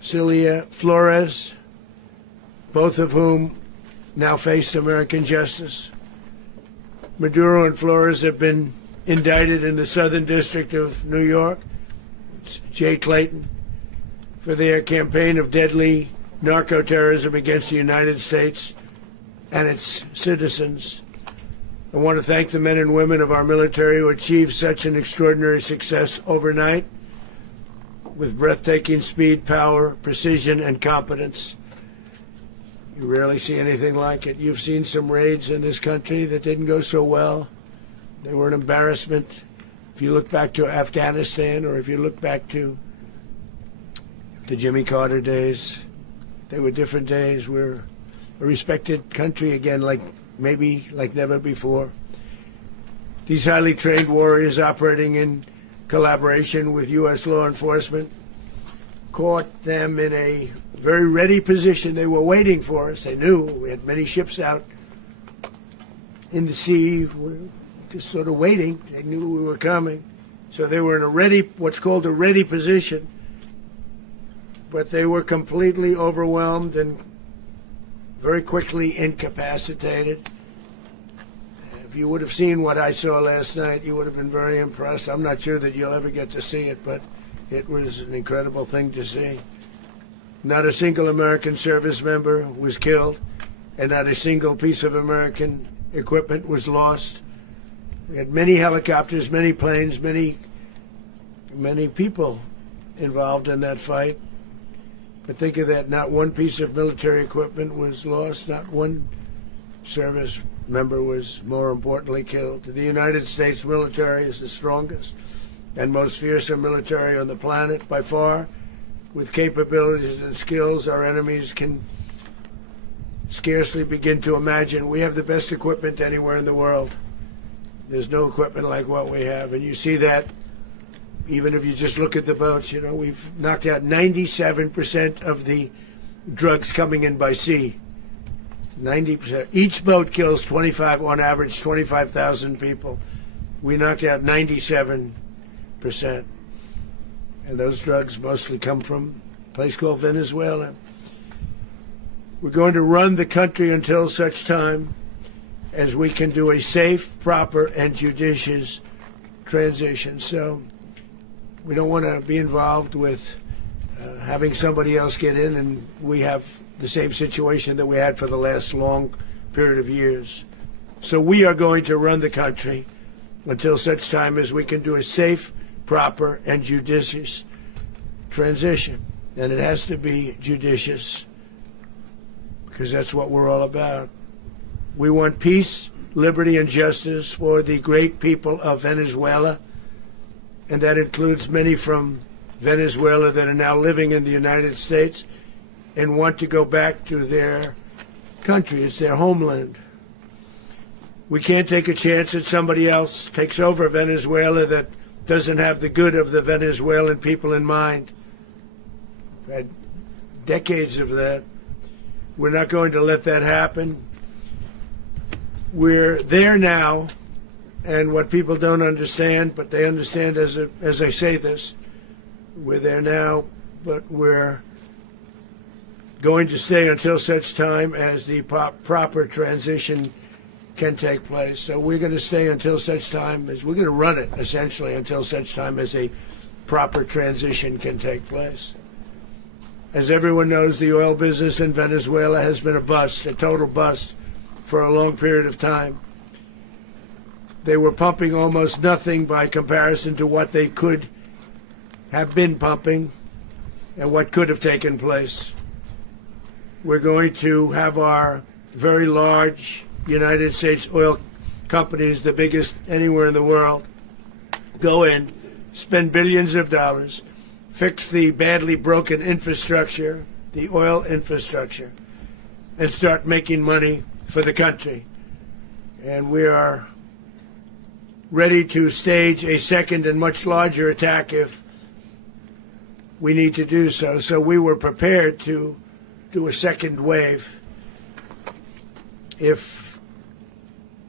Celia Flores, both of whom now face American justice. Maduro and Flores have been indicted in the Southern District of New York, it's Jay Clayton, for their campaign of deadly narco-terrorism against the United States and its citizens. I want to thank the men and women of our military who achieved such an extraordinary success overnight with breathtaking speed, power, precision, and competence. You rarely see anything like it. You've seen some raids in this country that didn't go so well. They were an embarrassment. If you look back to Afghanistan, or if you look back to the Jimmy Carter days, they were different days. We're a respected country again, like never before. These highly trained warriors operating in collaboration with U.S. law enforcement caught them in a very ready position. They were waiting for us. They knew we had many ships out in the sea, just sort of waiting. They knew we were coming. So they were in a ready, what's called a ready position. But they were completely overwhelmed and very quickly incapacitated. If you would have seen what I saw last night, you would have been very impressed. I'm not sure that you'll ever get to see it, but it was an incredible thing to see. Not a single American service member was killed, and not a single piece of American equipment was lost. We had many helicopters, many planes, many people involved in that fight. But think of that, not one piece of military equipment was lost, not one service member was, more importantly, killed. The United States military is the strongest and most fearsome military on the planet by far. With capabilities and skills our enemies can scarcely begin to imagine. We have the best equipment anywhere in the world. There's no equipment like what we have, and you see that even if you just look at the boats. You know, we've knocked out 97% of the drugs coming in by sea. 90%. Each boat kills on average 25,000 people. We knocked out 97%. And those drugs mostly come from a place called Venezuela. We're going to run the country until such time as we can do a safe, proper, and judicious transition. So we don't want to be involved with having somebody else get in and we have the same situation that we had for the last long period of years. So we are going to run the country until such time as we can do a safe, proper, and judicious transition. And it has to be judicious because that's what we're all about. We want peace, liberty, and justice for the great people of Venezuela, and that includes many from Venezuela that are now living in the United States and want to go back to their country. It's their homeland. We can't take a chance that somebody else takes over Venezuela that doesn't have the good of the Venezuelan people in mind. We've had decades of that. We're not going to let that happen. We're there now, and what people don't understand, but they understand as I say this, we're there now, but we're going to stay until such time as the proper transition can take place. So we're going to stay until such time as we're going to run it, essentially, until such time as a proper transition can take place. As everyone knows, the oil business in Venezuela has been a bust, a total bust, for a long period of time. They were pumping almost nothing by comparison to what they could have been pumping and what could have taken place. We're going to have our very large United States oil companies, the biggest anywhere in the world, go in, spend billions of dollars, fix the badly broken infrastructure, the oil infrastructure, and start making money for the country. And we are ready to stage a second and much larger attack if we need to do so. So we were prepared to do a second wave if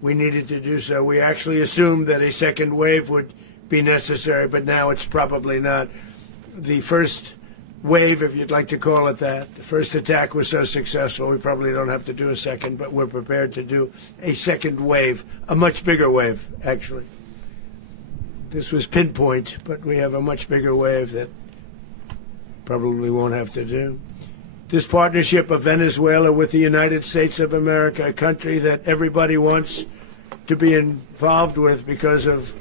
we needed to do so. We actually assumed that a second wave would be necessary, but now it's probably not. The first wave, if you'd like to call it that. The first attack was so successful, we probably don't have to do a second, but we're prepared to do a second wave, a much bigger wave, actually. This was pinpoint, but we have a much bigger wave that probably won't have to do. This partnership of Venezuela with the United States of America, a country that everybody wants to be involved with because of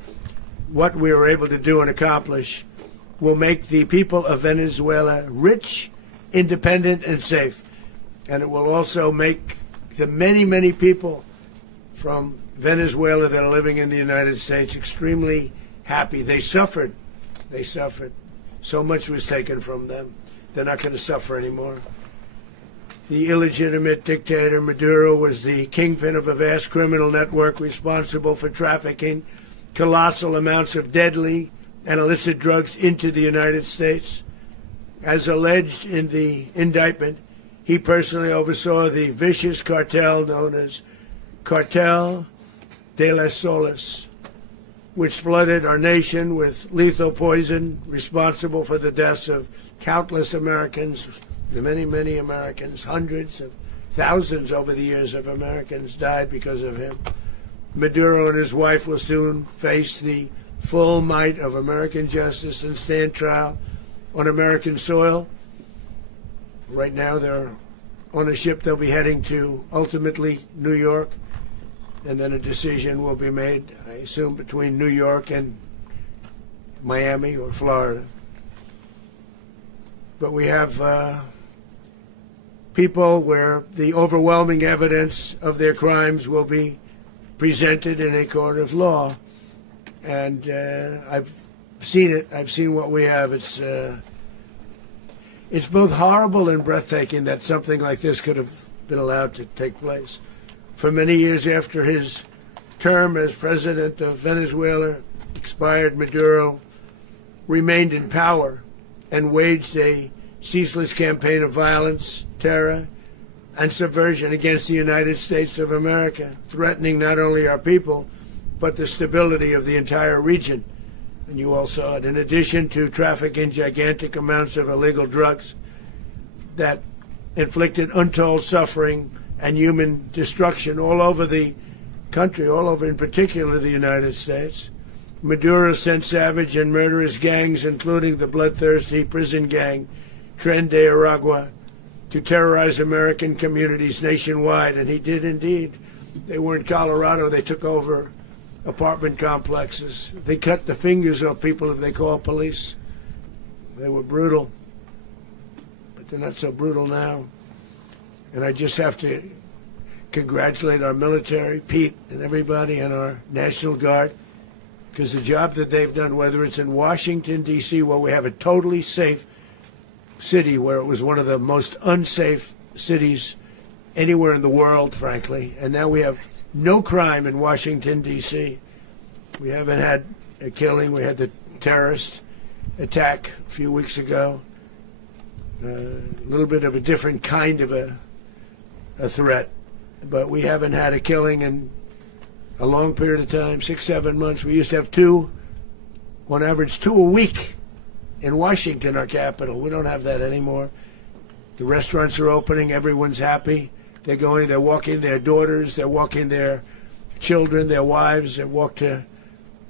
what we were able to do and accomplish, will make the people of Venezuela rich, independent, and safe. And it will also make the many, many people from Venezuela that are living in the United States extremely happy. They suffered. They suffered. So much was taken from them. They're not going to suffer anymore. The illegitimate dictator Maduro was the kingpin of a vast criminal network responsible for trafficking colossal amounts of deadly and illicit drugs into the United States. As alleged in the indictment, he personally oversaw the vicious cartel known as Cartel de las Solas, which flooded our nation with lethal poison, responsible for the deaths of countless Americans, many, many Americans. Hundreds of thousands over the years of Americans died because of him. Maduro and his wife will soon face the full might of American justice and stand trial on American soil. Right now they're on a ship. They'll be heading to, ultimately, New York, and then a decision will be made, I assume, between New York and Miami or Florida. But we have people where the overwhelming evidence of their crimes will be presented in a court of law. And I've seen it. I've seen what we have. It's both horrible and breathtaking that something like this could have been allowed to take place. For many years after his term as president of Venezuela expired, Maduro remained in power and waged a ceaseless campaign of violence, terror, and subversion against the United States of America, threatening not only our people, but the stability of the entire region. And you all saw it. In addition to trafficking gigantic amounts of illegal drugs that inflicted untold suffering and human destruction all over the country, all over in particular the United States, Maduro sent savage and murderous gangs, including the bloodthirsty prison gang Tren de Aragua, to terrorize American communities nationwide. And he did indeed. They were in Colorado. They took over apartment complexes. They cut the fingers off people if they call police. They were brutal, but they're not so brutal now. And I just have to congratulate our military, Pete and everybody, and our National Guard, because the job that they've done, whether it's in Washington, D.C., where we have a totally safe city, where it was one of the most unsafe cities anywhere in the world, frankly, and now we have no crime in Washington, D.C. We haven't had a killing. We had the terrorist attack a few weeks ago. A little bit of a different kind of a threat. But we haven't had a killing in a long period of time, 6, 7 months. We used to have on average two a week in Washington, our capital. We don't have that anymore. The restaurants are opening. Everyone's happy. They're walking their daughters, they're walking their children, their wives, they walk to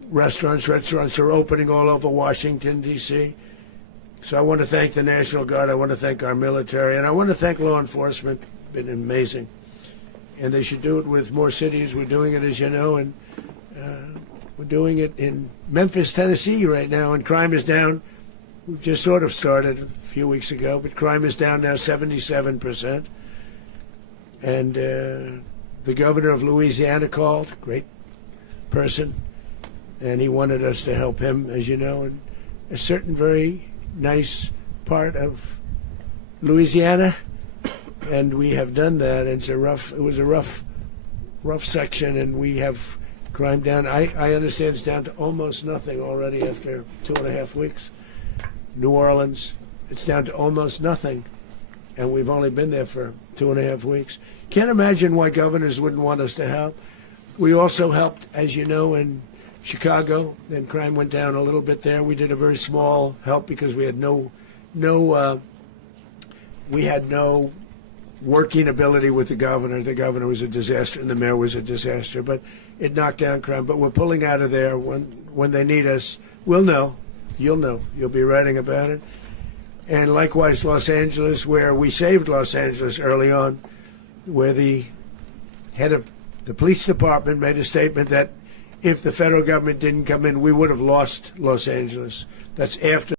restaurants. Restaurants are opening all over Washington, D.C. So I want to thank the National Guard, I want to thank our military, and I want to thank law enforcement. It's been amazing. And they should do it with more cities. We're doing it, as you know, and we're doing it in Memphis, Tennessee right now, and crime is down. We've just sort of started a few weeks ago, but crime is down now 77%. And the governor of Louisiana called, great person, and he wanted us to help him, as you know, in a certain very nice part of Louisiana, and we have done that. It was a rough section, and we have crime down. I understand it's down to almost nothing already after 2.5 weeks. New Orleans, it's down to almost nothing. And we've only been there for 2.5 weeks. Can't imagine why governors wouldn't want us to help. We also helped, as you know, in Chicago. Then crime went down a little bit there. We did a very small help because we had no we had no working ability with the governor. The governor was a disaster and the mayor was a disaster, but it knocked down crime. But we're pulling out of there. When they need us, we'll know. You'll know. You'll be writing about it. And likewise, Los Angeles, where we saved Los Angeles early on, where the head of the police department made a statement that if the federal government didn't come in, we would have lost Los Angeles. That's after